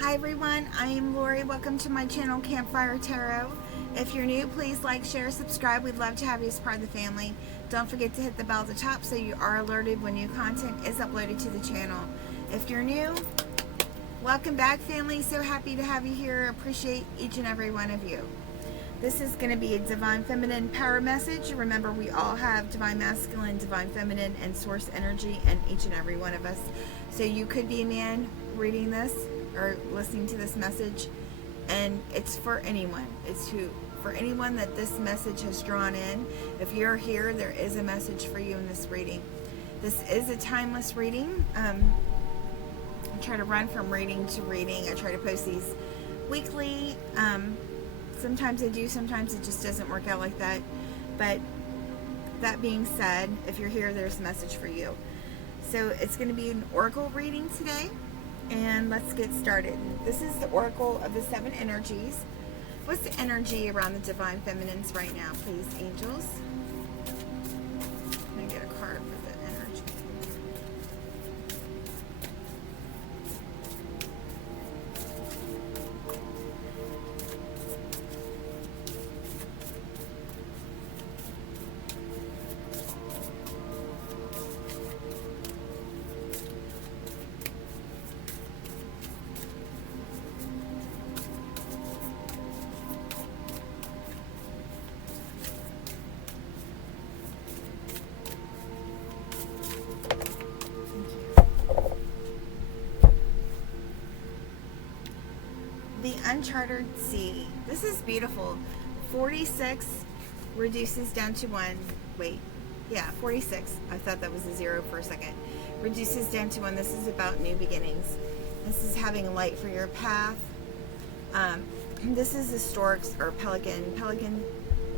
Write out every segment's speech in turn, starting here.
Hi everyone, I am Lori. Welcome to my channel, Campfire Tarot. If you're new, please like, share, subscribe. We'd love to have you as part of the family. Don't forget to hit the bell at the top so you are alerted when new content is uploaded to the channel. If you're new, welcome back, family. So happy to have you here. Appreciate each and every one of you. This is going to be a Divine Feminine power message. Remember, we all have Divine Masculine, Divine Feminine, and Source energy in each and every one of us. So you could be a man reading this or listening to this message, and it's for anyone. It's for anyone that this message has drawn in. If you're here, there is a message for you in this reading. This is a timeless reading. I try to run from reading to reading. I try to post these weekly. Sometimes I do, sometimes it just doesn't work out like that. But that being said, if you're here, there's a message for you. So it's going to be an oracle reading today. And let's get started. This is the Oracle of the Seven Energies. What's the energy around the Divine Feminines right now, please, angels? I'm going to get a card for the energy. The Uncharted Sea. This is beautiful. 46 reduces down to 1. Wait. Yeah, 46. I thought that was a 0 for a second. Reduces down to 1. This is about new beginnings. This is having light for your path. This is the storks or pelican. Pelican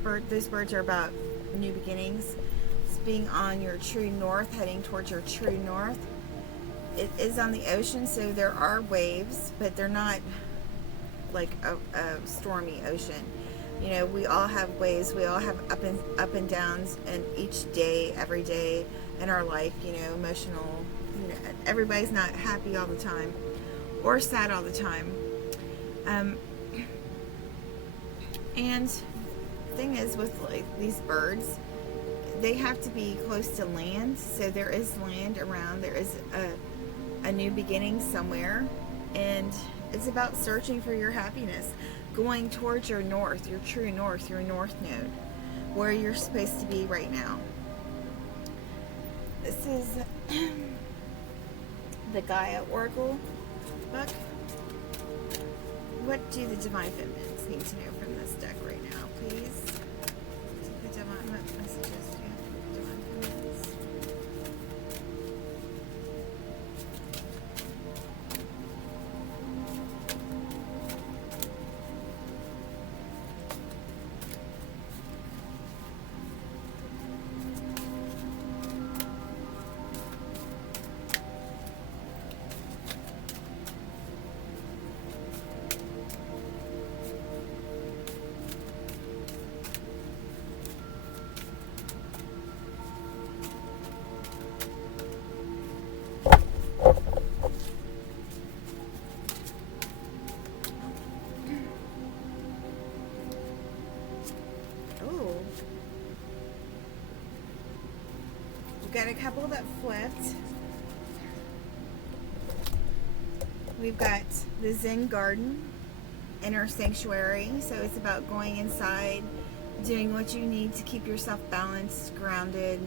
bird. Those birds are about new beginnings. It's being on your true north, heading towards your true north. It is on the ocean, so there are waves, but they're not like a stormy ocean. You know, we all have waves, we all have up and downs, and each day, every day in our life, you know, emotional, you know, everybody's not happy all the time or sad all the time. And the thing is with like these birds, they have to be close to land, so there is land around, there is a new beginning somewhere, and it's about searching for your happiness, going towards your north, your true north, your north node, where you're supposed to be right now. This is the Gaia Oracle book. What do the Divine Feminines need to know from this deck right now, please? What messages do you have for the Divine Feminines? Got a couple that flipped. We've got the Zen Garden, Inner Sanctuary. So it's about going inside, doing what you need to keep yourself balanced, grounded.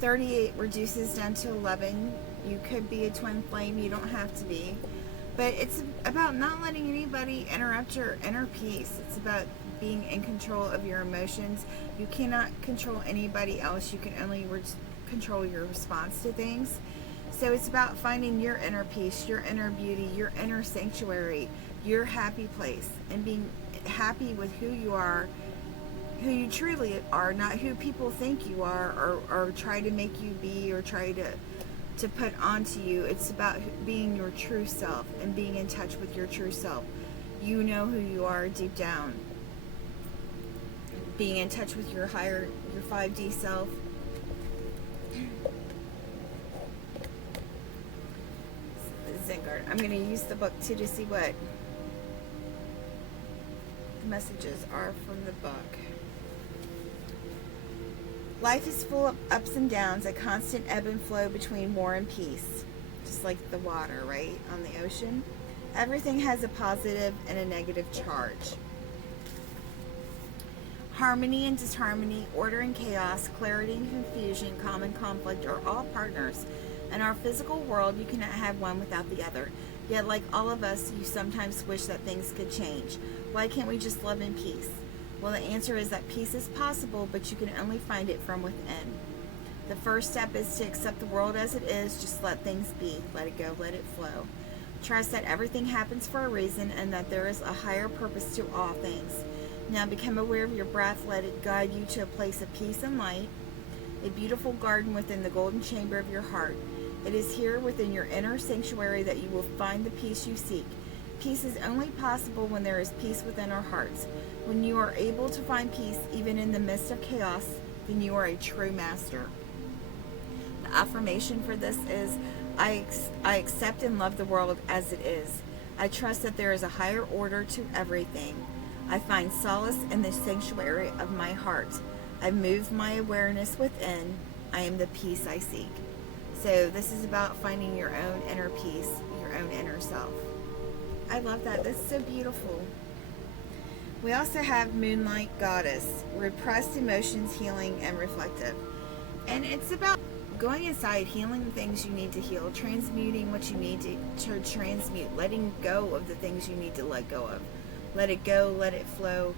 38 reduces down to 11. You could be a twin flame. You don't have to be. But it's about not letting anybody interrupt your inner peace. It's about being in control of your emotions. You cannot control anybody else. You can only control your response to things. So it's about finding your inner peace, your inner beauty, your inner sanctuary, your happy place, and being happy with who you are, who you truly are, not who people think you are or try to make you be or try to put onto you. It's about being your true self and being in touch with your true self. You know who you are deep down. Being in touch with your 5D self. Zen Garden. I'm going to use the book too to see what the messages are from the book. Life is full of ups and downs, a constant ebb and flow between war and peace. Just like the water, right, on the ocean. Everything has a positive and a negative charge. Harmony and disharmony, order and chaos, clarity and confusion, calm and conflict are all partners. In our physical world, you cannot have one without the other. Yet, like all of us, you sometimes wish that things could change. Why can't we just live in peace? Well, the answer is that peace is possible, but you can only find it from within. The first step is to accept the world as it is. Just let things be. Let it go. Let it flow. Trust that everything happens for a reason and that there is a higher purpose to all things. Now become aware of your breath. Let it guide you to a place of peace and light, a beautiful garden within the golden chamber of your heart. It is here within your inner sanctuary that you will find the peace you seek. Peace is only possible when there is peace within our hearts. When you are able to find peace even in the midst of chaos, then you are a true master. The affirmation for this is, I accept and love the world as it is. I trust that there is a higher order to everything. I find solace in the sanctuary of my heart. I move my awareness within. I am the peace I seek. So this is about finding your own inner peace, your own inner self. I love that. That's so beautiful. We also have Moonlight Goddess, repressed emotions, healing, and reflective. And it's about going inside, healing the things you need to heal, transmuting what you need to transmute, letting go of the things you need to let go of. Let it go, let it flow.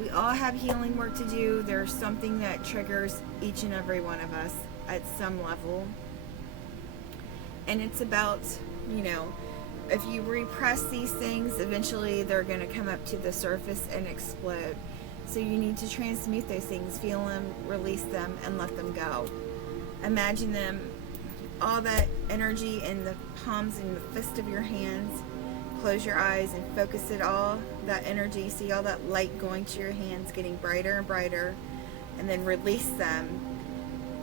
We all have healing work to do. There's something that triggers each and every one of us at some level. And it's about, if you repress these things, eventually they're going to come up to the surface and explode. So you need to transmute those things, feel them, release them, and let them go. Imagine them, all that energy in the palms and the fist of your hands. Close your eyes and focus it all, that energy, see all that light going to your hands, getting brighter and brighter, and then release them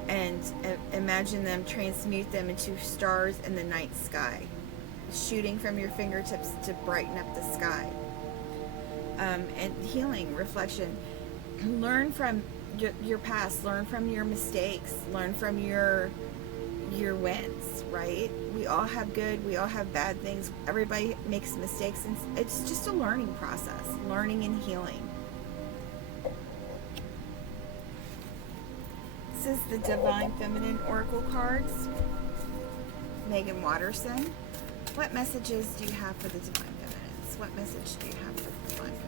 and imagine them, transmute them into stars in the night sky, shooting from your fingertips to brighten up the sky. And healing, reflection. Learn from your past, learn from your mistakes, learn from your wins, right? We all have good, we all have bad things. Everybody makes mistakes, and it's just a learning process, learning and healing. This is the Divine Feminine Oracle cards. Megan Watterson. What messages do you have for the Divine Feminines? What message do you have for the Divine Feminines?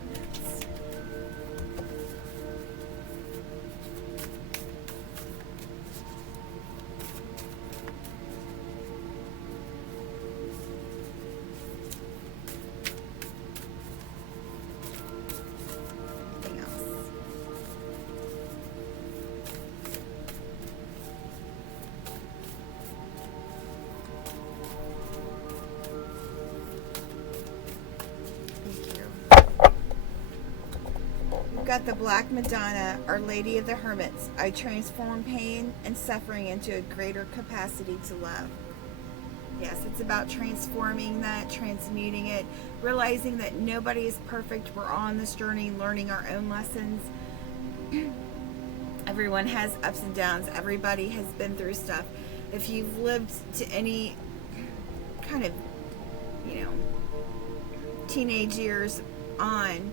Got the Black Madonna, Our Lady of the Hermits. I transform pain and suffering into a greater capacity to love. Yes, it's about transforming that, transmuting it, realizing that nobody is perfect. We're all on this journey, learning our own lessons. Everyone has ups and downs. Everybody has been through stuff. If you've lived to any kind of, teenage years on,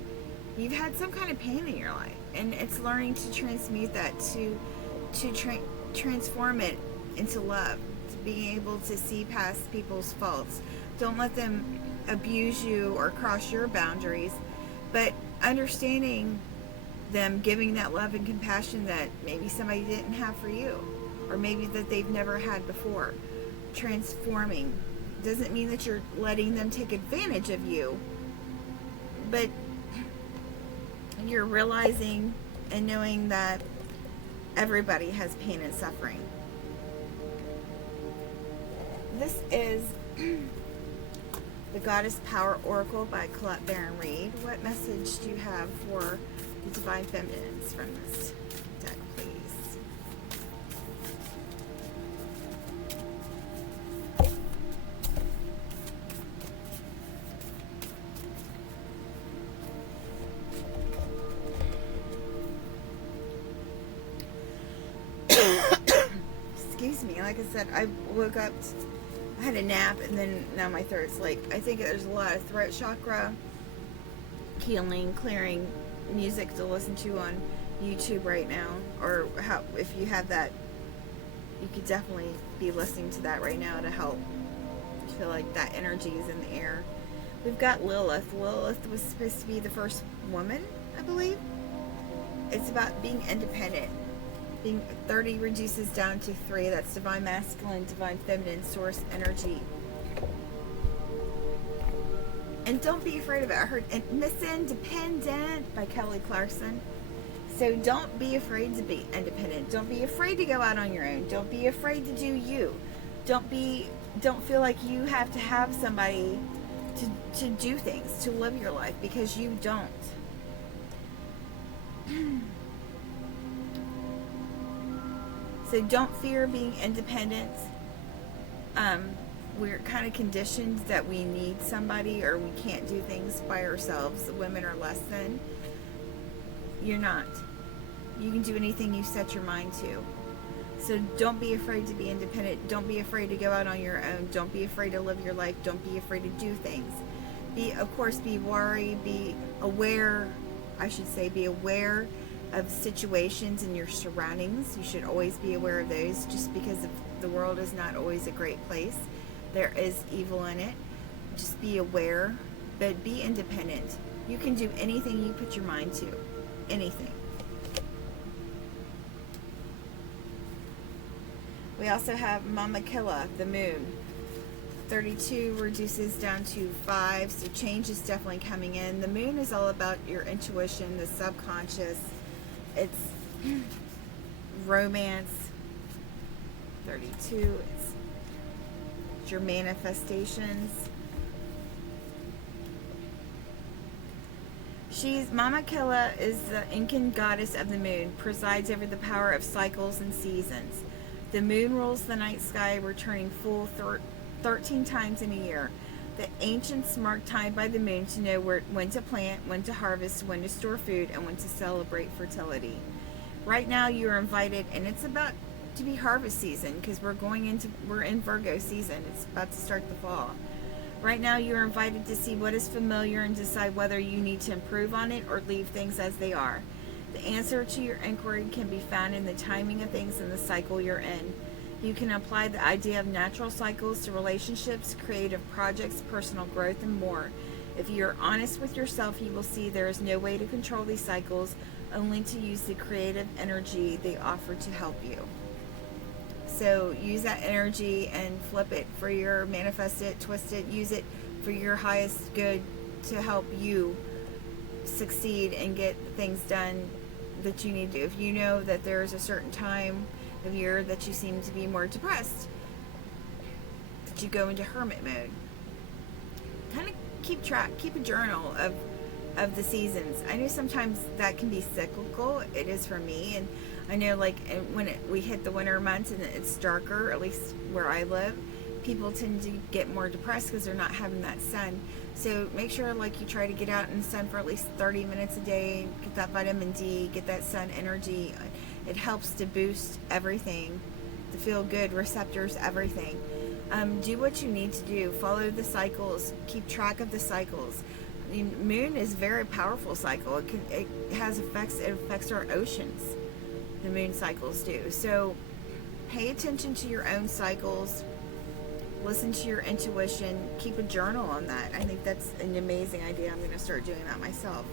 you've had some kind of pain in your life, and it's learning to transmute that, to transform it into love, to being able to see past people's faults. Don't let them abuse you or cross your boundaries, but understanding them, giving that love and compassion that maybe somebody didn't have for you, or maybe that they've never had before. Transforming doesn't mean that you're letting them take advantage of you, but you're realizing and knowing that everybody has pain and suffering. This is the Goddess Power Oracle by Colette Baron Reed. What message do you have for the Divine Feminines from this deck, please? like I said, I woke up, I had a nap, and then now my throat's like, I think there's a lot of throat chakra healing, clearing music to listen to on YouTube right now. Or how, if you have that, you could definitely be listening to that right now to help. I feel like that energy is in the air. We've got Lilith. Lilith was supposed to be the first woman, I believe. It's about being independent. Being 30 reduces down to 3. That's divine masculine, divine feminine, source energy. And don't be afraid of it. I heard Miss Independent by Kelly Clarkson. So don't be afraid to be independent. Don't be afraid to go out on your own. Don't be afraid to do you. Don't feel like you have to have somebody to do things, to live your life, because you don't. So don't fear being independent. We're kind of conditioned that we need somebody or we can't do things by ourselves. Women are less than. You're not. You can do anything you set your mind to. So don't be afraid to be independent. Don't be afraid to go out on your own. Don't be afraid to live your life. Don't be afraid to do things. Of course, be worried, be aware, be aware of situations in your surroundings. You should always be aware of those, just because the world is not always a great place. There is evil in it. Just be aware, but be independent. You can do anything you put your mind to. Anything. We also have Mama Killa, the moon. 32 reduces down to 5, so change is definitely coming in. The moon is all about your intuition, the subconscious. It's romance. 32, it's your manifestations. Mama Killa is the Incan goddess of the moon, presides over the power of cycles and seasons. The moon rules the night sky, returning full 13 times in a year. The ancients marked time by the moon to know when to plant, when to harvest, when to store food, and when to celebrate fertility. Right now you are invited, and it's about to be harvest season, because we're in Virgo season. It's about to start the fall. Right now you are invited to see what is familiar and decide whether you need to improve on it or leave things as they are. The answer to your inquiry can be found in the timing of things in the cycle you're in. You can apply the idea of natural cycles to relationships, creative projects, personal growth, and more. If you're honest with yourself, you will see there is no way to control these cycles, only to use the creative energy they offer to help you. So use that energy and flip it for your, manifest it, twist it, use it for your highest good to help you succeed and get things done that you need to do. If you know that there's a certain time of year that you seem to be more depressed, that you go into hermit mode. Kind of keep a journal of the seasons. I know sometimes that can be cyclical. It is for me, and I know when we hit the winter months and it's darker, at least where I live, people tend to get more depressed because they're not having that sun. So make sure you try to get out in the sun for at least 30 minutes a day, get that vitamin D, get that sun energy. It helps to boost everything, to feel good, receptors, everything. Do what you need to do. Follow the cycles. Keep track of the cycles. The moon is a very powerful cycle. It has effects. It affects our oceans. The moon cycles do. So pay attention to your own cycles. Listen to your intuition. Keep a journal on that. I think that's an amazing idea. I'm going to start doing that myself.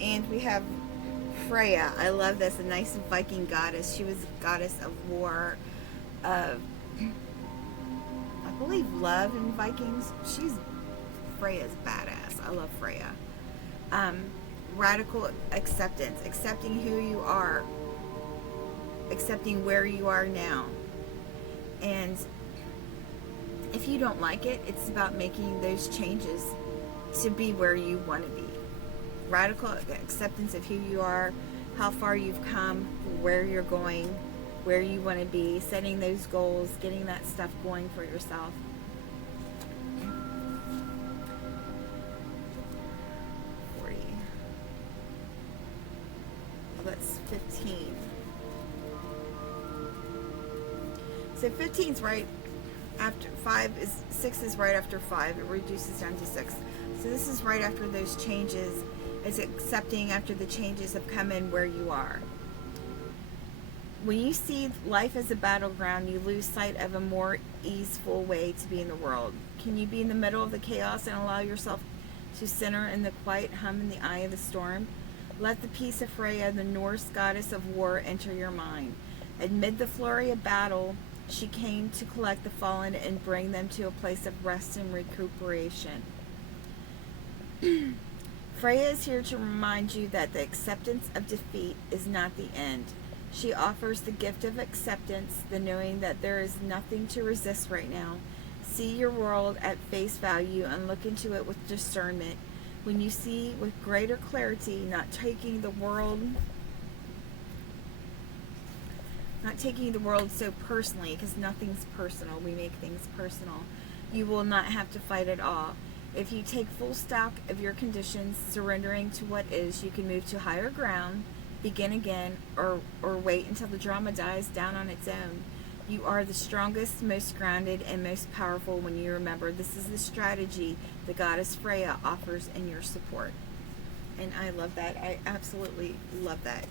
And we have Freya. I love this. A nice Viking goddess. She was a goddess of war, of, I believe, love in Vikings. Freya's badass. I love Freya. Radical acceptance. Accepting who you are. Accepting where you are now. And if you don't like it, it's about making those changes to be where you want to be. Radical acceptance of who you are, how far you've come, where you're going, where you want to be, setting those goals, getting that stuff going for yourself. That's 15. So 15 is right after 6 is right after 5. It reduces down to 6. So this is right after those changes. It's accepting after the changes have come in where you are. When you see life as a battleground, you lose sight of a more easeful way to be in the world. Can you be in the middle of the chaos and allow yourself to center in the quiet hum in the eye of the storm? Let the peace of Freya, the Norse goddess of war, enter your mind. Amid the flurry of battle, she came to collect the fallen and bring them to a place of rest and recuperation. Freya is here to remind you that the acceptance of defeat is not the end. She offers the gift of acceptance, the knowing that there is nothing to resist right now. See your world at face value and look into it with discernment. When you see with greater clarity, not taking the world so personally, because nothing's personal. We make things personal. You will not have to fight at all. If you take full stock of your conditions, surrendering to what is, you can move to higher ground, begin again, or wait until the drama dies down on its own. You are the strongest, most grounded, and most powerful when you remember this is the strategy the goddess Freya offers in your support. And I love that. I absolutely love that.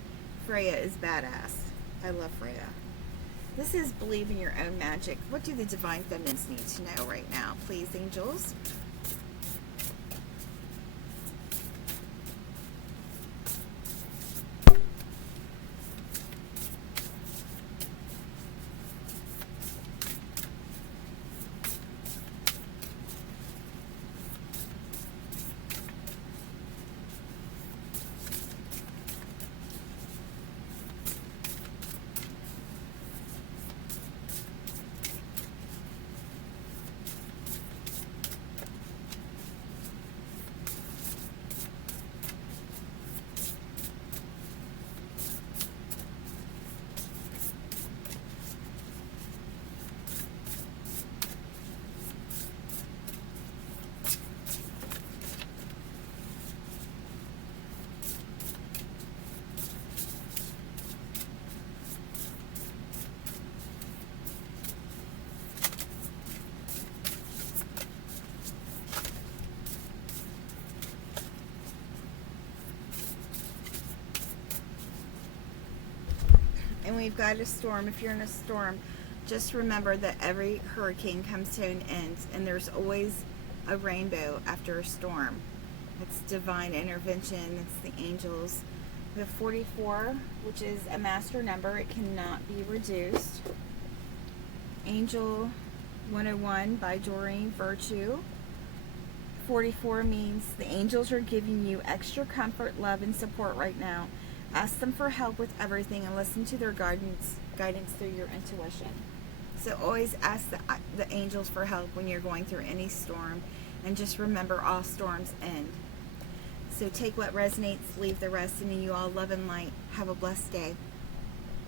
Freya is badass. I love Freya. This is Believe in Your Own Magic. What do the Divine Feminines need to know right now? Please, angels. And we've got a storm. If you're in a storm, just remember that every hurricane comes to an end, and there's always a rainbow after a storm. It's divine intervention. It's the angels. The 44, which is a master number, it cannot be reduced. Angel 101 by Doreen Virtue. 44 means the angels are giving you extra comfort, love, and support right now. Ask them for help with everything and listen to their guidance through your intuition. So always ask the angels for help when you're going through any storm. And just remember, all storms end. So take what resonates, leave the rest, and you all love and light. Have a blessed day.